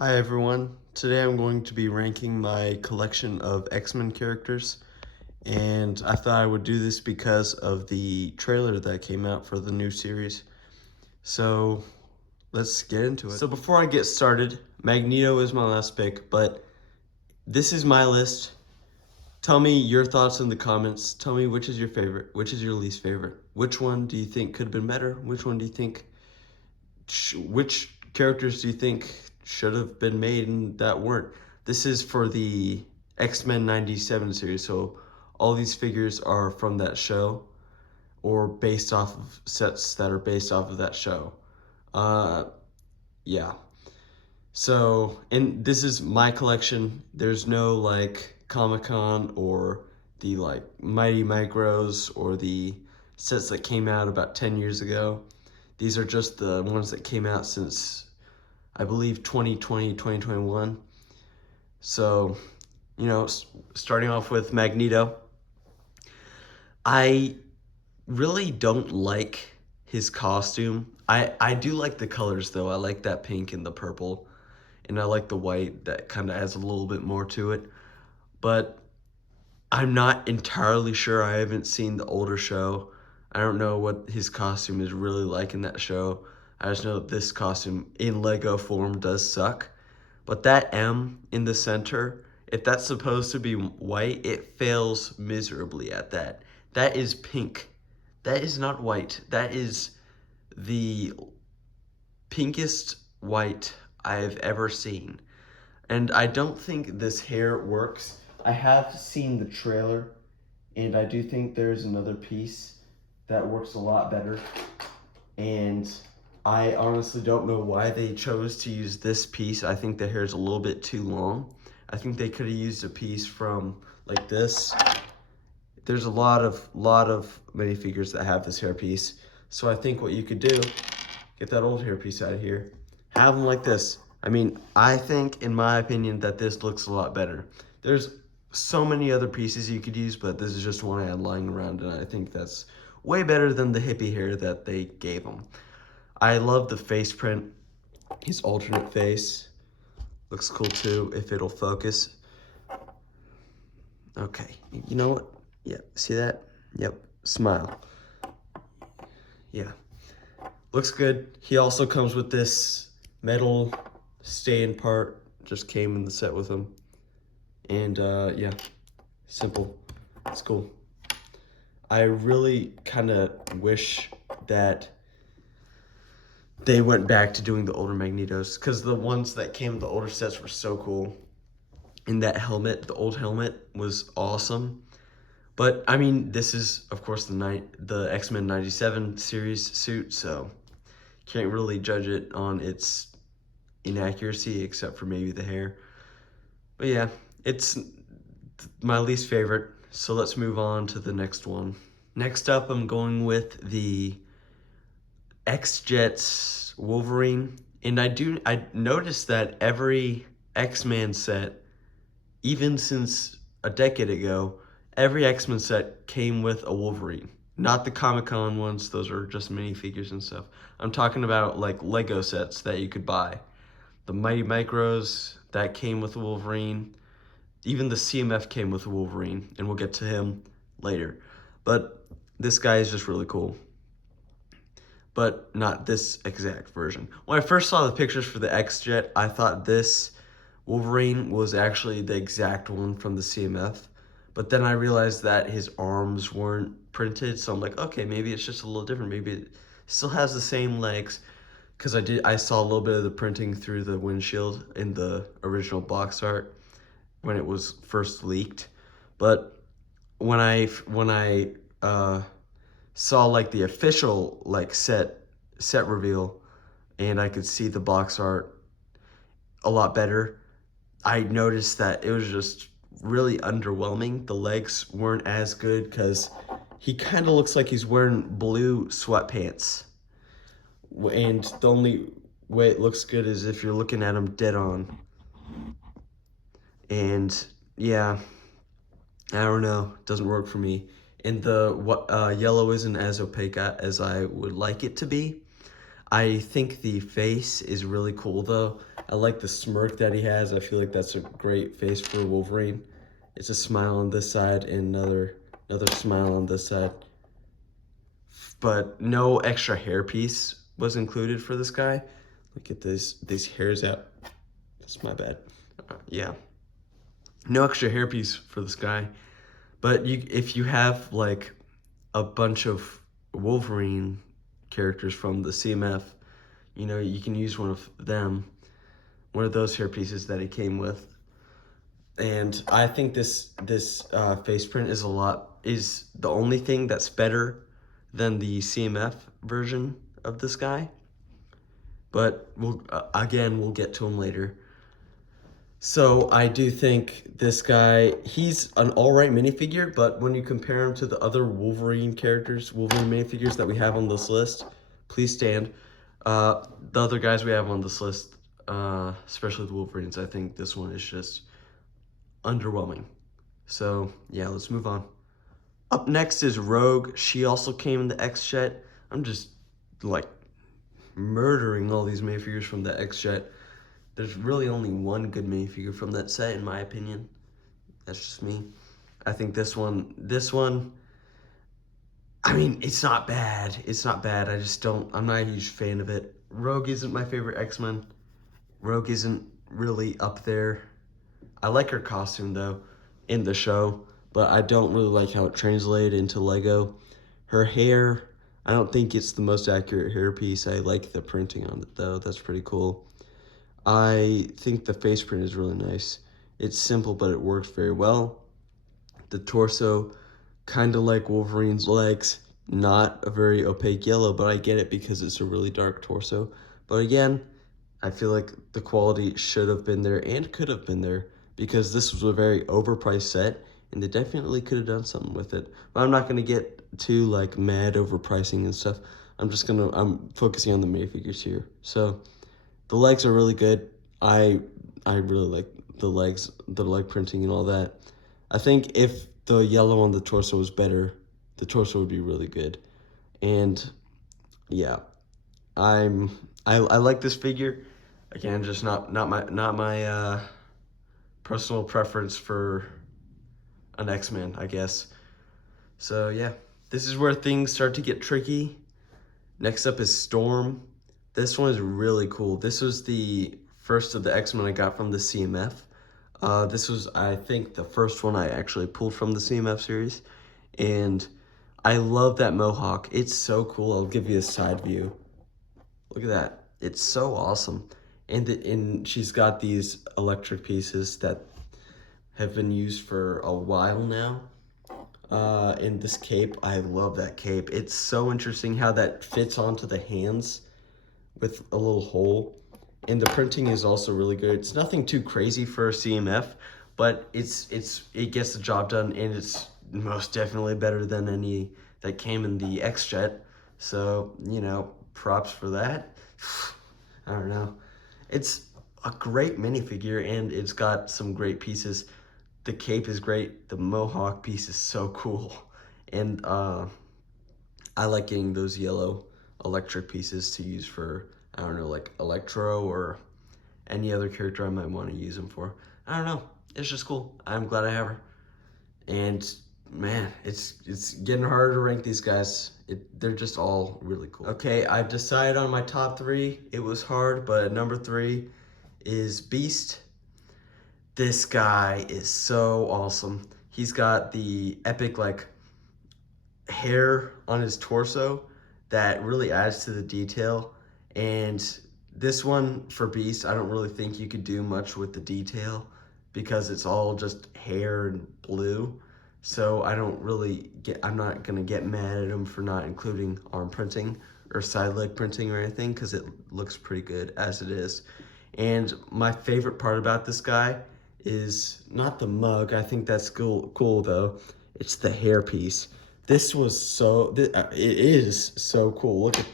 Hi everyone. Today I'm going to be ranking my collection of X-Men characters, and I thought I would do this because of the trailer that came out for the new series. So let's get into it. So before I get started, Magneto is my last pick, but this is my list. Tell me your thoughts in the comments. Tell me which is your favorite, which is your least favorite. Which one do you think could have been better? Which one do you think which characters do you think should have been made and that weren't? This is for the X-Men 97 series, so all these figures are from that show or based off of sets that are based off of that show. Uh, yeah. So, and this is my collection. There's no like Comic-Con or the like Mighty Micros or the sets that came out about 10 years ago. These are just the ones that came out since I believe 2020, 2021. So, starting off with Magneto, I really don't like his costume. I do like the colors though. I like that pink and the purple, and I like the white that kind of adds a little bit more to it. But I'm not entirely sure. I haven't seen the older show. I don't know what his costume is really like in that show. I just know that this costume in Lego form does suck. But that M in the center, if that's supposed to be white, it fails miserably at that. That is pink. That is not white. That is the pinkest white I've ever seen. And I don't think this hair works. I have seen the trailer, and I do think there's another piece that works a lot better. And I honestly don't know why they chose to use this piece. I think the hair is a little bit too long. I think they could have used a piece from like this. There's a lot of minifigures that have this hair piece. So I think what you could do, get that old hair piece out of here, have them like this. I mean, I think, in my opinion, that this looks a lot better. There's so many other pieces you could use, but this is just one I had lying around, and I think that's way better than the hippie hair that they gave him. I love the face print. His alternate face looks cool too, if it'll focus. Okay, you know what? Yeah, see that? Yep, smile. Yeah, looks good. He also comes with this metal stand part, just came in the set with him. And yeah, simple, it's cool. I really kind of wish that they went back to doing the older Magnetos, because the ones that came with the older sets were so cool. And that helmet, the old helmet, was awesome. But I mean, this is of course the X-Men 97 series suit, so can't really judge it on its inaccuracy except for maybe the hair. But yeah, it's my least favorite. So let's move on to the next one. Next up, I'm going with the X-Jets Wolverine. And I noticed that every X-Men set, even since a decade ago, every X-Men set came with a Wolverine. Not the Comic-Con ones, those are just minifigures and stuff. I'm talking about like Lego sets that you could buy. The Mighty Micros, that came with a Wolverine. Even the CMF came with a Wolverine, and we'll get to him later. But this guy is just really cool. But not this exact version. When I first saw the pictures for the X-Jet, I thought this Wolverine was actually the exact one from the CMF. But then I realized that his arms weren't printed, so I'm like, okay, maybe it's just a little different. Maybe it still has the same legs, because I saw a little bit of the printing through the windshield in the original box art when it was first leaked. But when I saw like the official like set reveal, and I could see the box art a lot better, I noticed that it was just really underwhelming. The legs weren't as good because he kind of looks like he's wearing blue sweatpants. And the only way it looks good is if you're looking at him dead on. And yeah, I don't know, it doesn't work for me. And the yellow isn't as opaque as I would like it to be. I think the face is really cool though. I like the smirk that he has. I feel like that's a great face for Wolverine. It's a smile on this side and another smile on this side. But no extra hairpiece was included for this guy. Look at these hairs out. That's my bad. Yeah. No extra hairpiece for this guy. But if you have like a bunch of Wolverine characters from the CMF, you know, you can use one of them, one of those hair pieces that it came with. And I think this face print is the only thing that's better than the CMF version of this guy. But we'll get to him later. So I do think this guy, he's an alright minifigure, but when you compare him to the other Wolverine minifigures that we have on this list, please stand. The other guys we have on this list, especially the Wolverines, I think this one is just underwhelming. So yeah, let's move on. Up next is Rogue. She also came in the X-Jet. I'm just like murdering all these minifigures from the X-Jet. There's really only one good minifigure from that set, in my opinion. That's just me. I think this one, I mean, it's not bad. It's not bad. I'm not a huge fan of it. Rogue isn't my favorite X-Men. Rogue isn't really up there. I like her costume, though, in the show, but I don't really like how it translated into Lego. Her hair, I don't think it's the most accurate hairpiece. I like the printing on it, though. That's pretty cool. I think the face print is really nice. It's simple, but it works very well. The torso, kind of like Wolverine's legs, not a very opaque yellow, but I get it because it's a really dark torso. But again, I feel like the quality should have been there and could have been there because this was a very overpriced set and they definitely could have done something with it. But I'm not going to get too like mad over pricing and stuff. I'm focusing on the minifigures here. So the legs are really good. I really like the legs, the leg printing and all that. I think if the yellow on the torso was better, the torso would be really good. And yeah, I like this figure. Again, just not my personal preference for an X-Men, I guess. So yeah, this is where things start to get tricky. Next up is Storm. This one is really cool. This was the first of the X-Men I got from the CMF. This was, I think, the first one I actually pulled from the CMF series. And I love that mohawk. It's so cool. I'll give you a side view. Look at that. It's so awesome. And she's got these electric pieces that have been used for a while now. And this cape, I love that cape. It's so interesting how that fits onto the hands with a little hole. And the printing is also really good. It's nothing too crazy for a CMF, but it gets the job done, and it's most definitely better than any that came in the X-Jet. So, you know, props for that. I don't know. It's a great minifigure, and it's got some great pieces. The cape is great. The mohawk piece is so cool. And I like getting those yellow electric pieces to use for, I don't know, like Electro or any other character I might want to use them for. I don't know. It's just cool. I'm glad I have her. And man, it's getting harder to rank these guys. They're just all really cool. Okay, I've decided on my top 3. It was hard, but number 3 is Beast. This guy is so awesome. He's got the epic like hair on his torso that really adds to the detail. And this one for Beast, I don't really think you could do much with the detail because it's all just hair and blue. So I'm not gonna get mad at him for not including arm printing or side leg printing or anything because it looks pretty good as it is. And my favorite part about this guy is not the mug. I think that's cool though. It's the hair piece. This was it is so cool. Look at,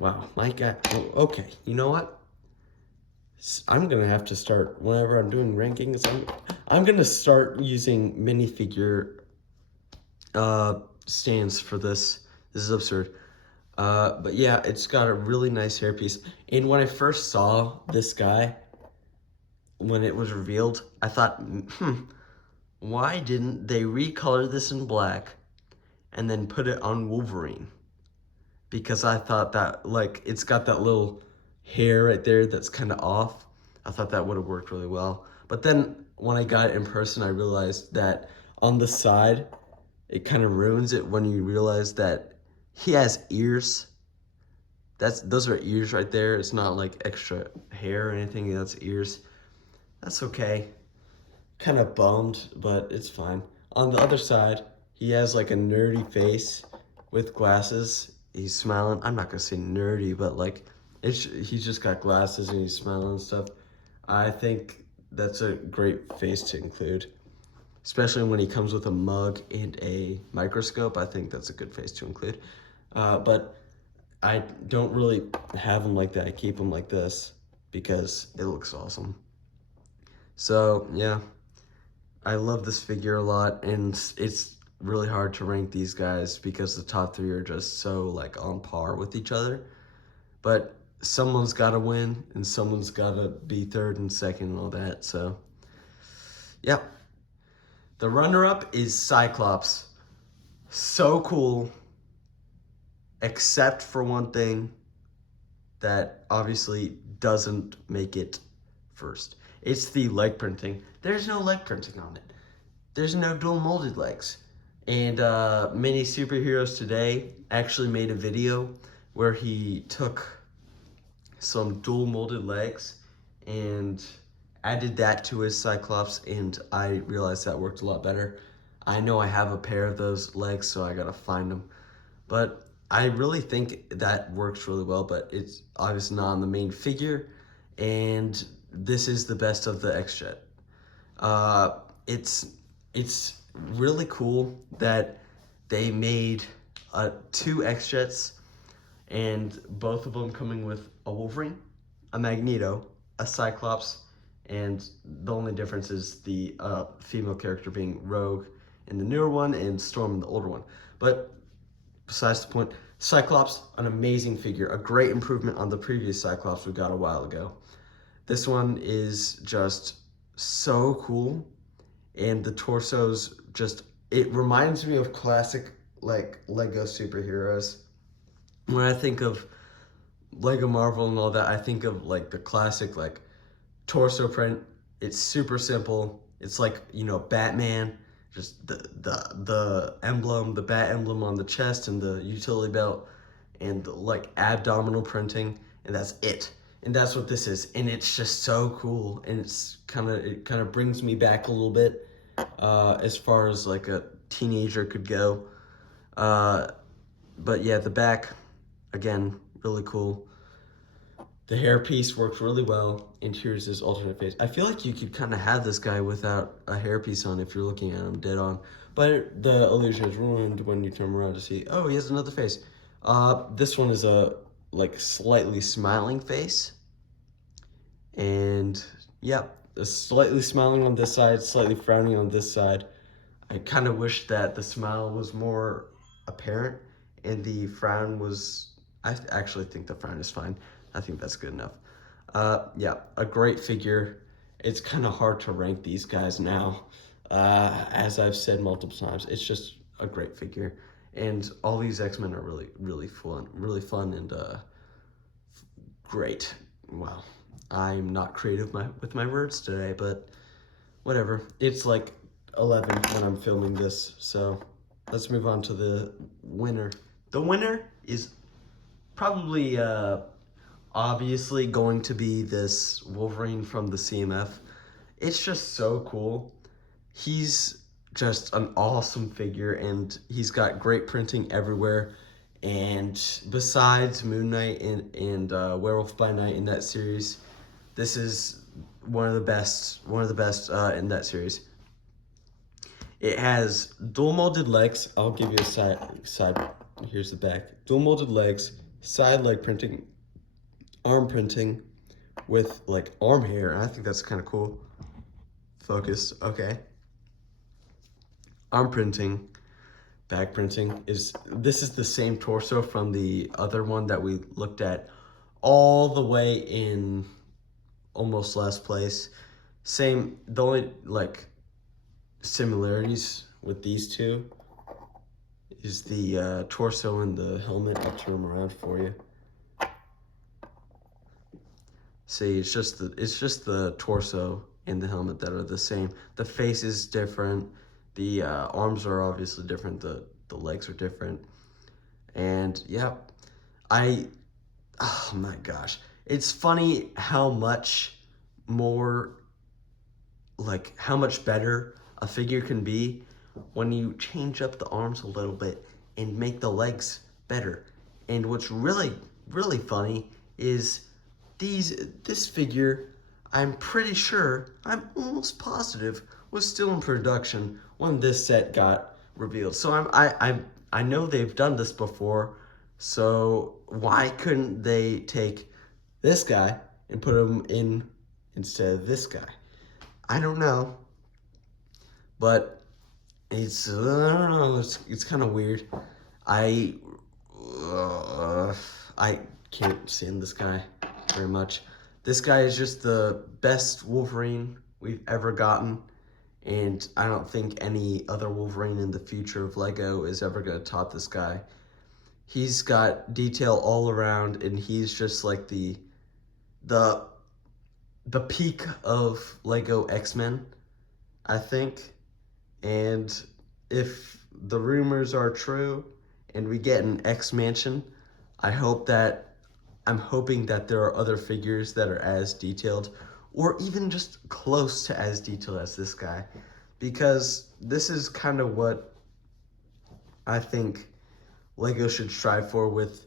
wow, my God. Okay, you know what? I'm gonna have to start, whenever I'm doing rankings, I'm gonna start using minifigure stands for this. This is absurd. But yeah, it's got a really nice hairpiece. And when I first saw this guy, when it was revealed, I thought, why didn't they recolor this in black and then put it on Wolverine? Because I thought that, like, it's got that little hair right there that's kind of off. I thought that would have worked really well. But then when I got it in person, I realized that on the side, it kind of ruins it when you realize that he has ears. Those are ears right there. It's not like extra hair or anything. That's ears. That's okay. Kind of bummed, but it's fine. On the other side, he has like a nerdy face with glasses. He's smiling. I'm not gonna say nerdy, but like he's just got glasses and he's smiling and stuff. I think that's a great face to include, especially when he comes with a mug and a microscope. I think that's a good face to include. But I don't really have him like that. I keep him like this because it looks awesome. So yeah, I love this figure a lot, and it's really hard to rank these guys because the top three are just so like on par with each other. But someone's got to win, and someone's got to be third and second and all that. So yeah, the runner-up is Cyclops. So cool, except for one thing that obviously doesn't make it first. It's the leg printing. There's no leg printing on it. There's no dual molded legs. And many superheroes today actually made a video where he took some dual molded legs and added that to his Cyclops, and I realized that worked a lot better. I know I have a pair of those legs, so I gotta find them. But I really think that works really well, but it's obviously not on the main figure, and this is the best of the X-Jet. It's really cool that they made two X-Jets, and both of them coming with a Wolverine, a Magneto, a Cyclops, and the only difference is the female character being Rogue in the newer one and Storm in the older one. But besides the point, Cyclops, an amazing figure, a great improvement on the previous Cyclops we got a while ago. This one is just so cool, and the torso's just, it reminds me of classic like Lego superheroes. When I think of Lego Marvel and all that, I think of like the classic like torso print. It's super simple. It's like, you know, Batman, just the emblem, the bat emblem on the chest and the utility belt and the, like, abdominal printing, and that's it. And that's what this is, and it's just so cool, and it kind of brings me back a little bit as far as like a teenager could go. But yeah, the back, again, really cool. The hairpiece works really well, and here's his alternate face. I feel like you could kind of have this guy without a hairpiece on if you're looking at him dead on, but the illusion is ruined when you turn around to see, oh, he has another face. This one is a like slightly smiling face, and yeah, slightly smiling on this side, slightly frowning on this side. I kind of wish that the smile was more apparent and the frown was, I actually think the frown is fine. I think that's good enough. Yeah, a great figure. It's kind of hard to rank these guys now. As I've said multiple times, it's just a great figure. And all these X-Men are really fun and great. Wow. I'm not creative with my words today, but whatever. It's like 11 when I'm filming this, so let's move on to the winner. The winner is probably obviously going to be this Wolverine from the CMF. It's just so cool. He's just an awesome figure, and he's got great printing everywhere. And besides Moon Knight and Werewolf by Night in that series, this is one of the best in that series. It has dual molded legs. I'll give you a side. Here's the back. Dual molded legs, side leg printing, arm printing with like arm hair, and I think that's kind of cool. Focus, okay. Arm printing, back printing is, this is the same torso from the other one that we looked at all the way in almost last place. Same, the only like similarities with these two is the torso and the helmet. I'll turn them around for you. See, it's just the torso and the helmet that are the same. The face is different. The arms are obviously different. The legs are different. And yeah, oh my gosh, it's funny how much more, like how much better a figure can be when you change up the arms a little bit and make the legs better. And what's really, really funny is this figure, I'm pretty sure, I'm almost positive, was still in production when this set got revealed. So I know they've done this before, so why couldn't they take this guy and put him in instead of this guy? I don't know, but it's, I don't know, it's kind of weird. I can't stand this guy very much. This guy is just the best Wolverine we've ever gotten, and I don't think any other Wolverine in the future of LEGO is ever going to top this guy. He's got detail all around, and he's just like the peak of LEGO X-Men, I think. And if the rumors are true and we get an X-Mansion, I'm hoping that there are other figures that are as detailed, or even just close to as detailed as this guy, because this is kind of what I think LEGO should strive for with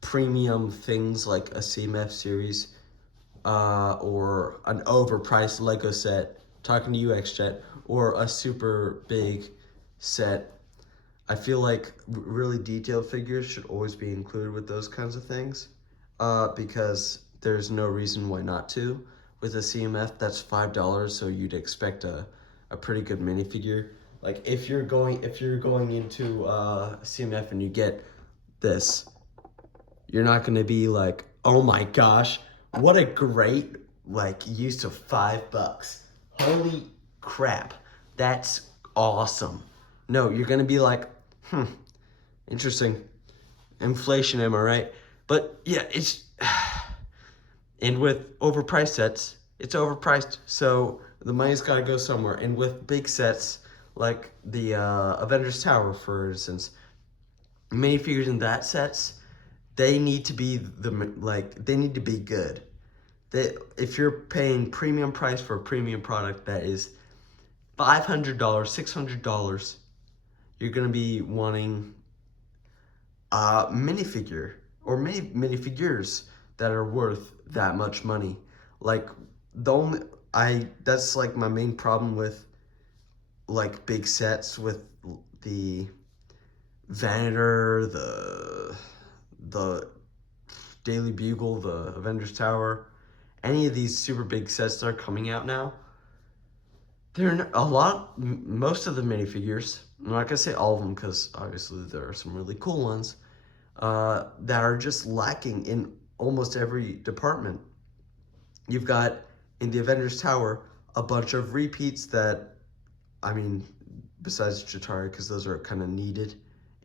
premium things like a CMF series, or an overpriced LEGO set, talking to you, XJet, or a super big set. I feel like really detailed figures should always be included with those kinds of things, because there's no reason why not to. With a CMF, that's $5, so you'd expect a pretty good minifigure. Like if you're going into CMF and you get this, you're not gonna be like, oh my gosh, what a great like use of $5. Holy crap, that's awesome. No, you're gonna be like, interesting. Inflation, am I right? But yeah, it's, and with overpriced sets, it's overpriced, so the money's gotta go somewhere. And with big sets, like the Avengers Tower, for instance, minifigures in that sets, they need to be they need to be good. If you're paying premium price for a premium product that is $500, $600, you're gonna be wanting a minifigure or minifigures that are worth that much money. Like that's like my main problem with like big sets, with the Vanator, the Daily Bugle, the Avengers Tower, any of these super big sets that are coming out now. Most of the minifigures, I'm not gonna say all of them because obviously there are some really cool ones, that are just lacking in almost every department. You've got, in the Avengers Tower, a bunch of repeats that, I mean, besides Chitauri, because those are kind of needed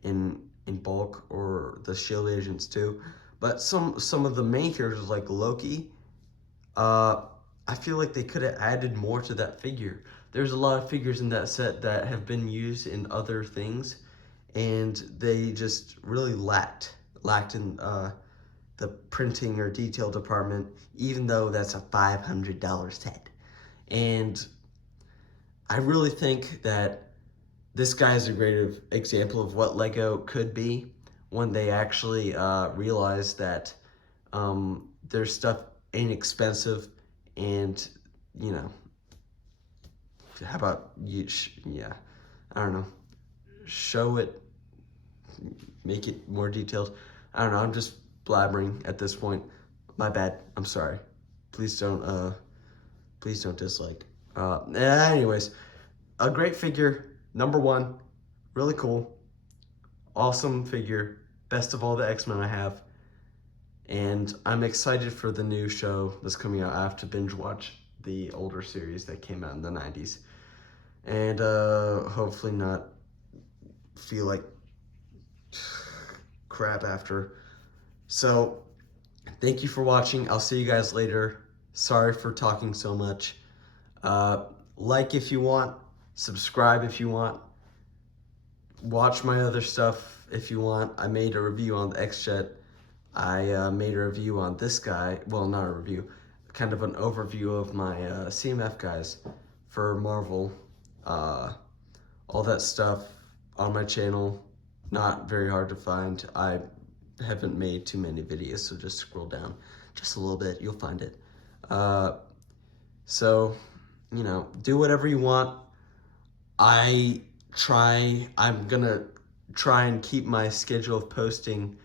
in bulk, or the Shield agents too. But some of the main characters like Loki, I feel like they could have added more to that figure. There's a lot of figures in that set that have been used in other things, and they just really lacked in the printing or detail department, even though that's a $500 set. And I really think that this guy is a great example of what LEGO could be when they actually realize that their stuff ain't expensive, and, you know, how about you, yeah, I don't know, show it, make it more detailed. I don't know, I'm just blabbering at this point. My bad, I'm sorry. Please don't dislike. Anyways, a great figure, number one, really cool. awesome figure, best of all the X-Men I have. And I'm excited for the new show that's coming out. I have to binge watch the older series that came out in the 90s. And hopefully not feel like crap after. So, thank you for watching. I'll see you guys later. Sorry for talking so much. Like if you want, subscribe if you want, watch my other stuff if you want. I made a review on the X-Jet. I made a review on this guy. Well, not a review, kind of an overview of my CMF guys for Marvel. All that stuff on my channel. Not very hard to find. I haven't made too many videos, so just scroll down just a little bit, you'll find it. So, you know, do whatever you want. I'm gonna try and keep my schedule of posting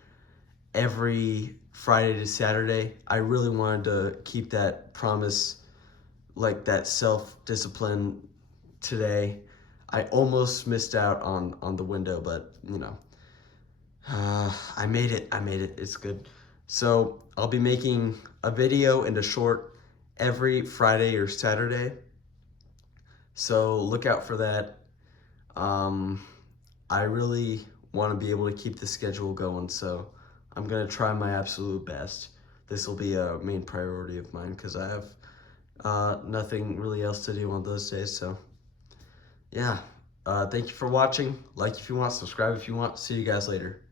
every Friday to Saturday. I really wanted to keep that promise, like that self-discipline today. I almost missed out on the window, but you know, I made it, it's good. So I'll be making a video and a short every Friday or Saturday. So look out for that. I really want to be able to keep the schedule going, so I'm gonna try my absolute best. This will be a main priority of mine because I have nothing really else to do on those days, so yeah. Thank you for watching. Like if you want, subscribe if you want. See you guys later.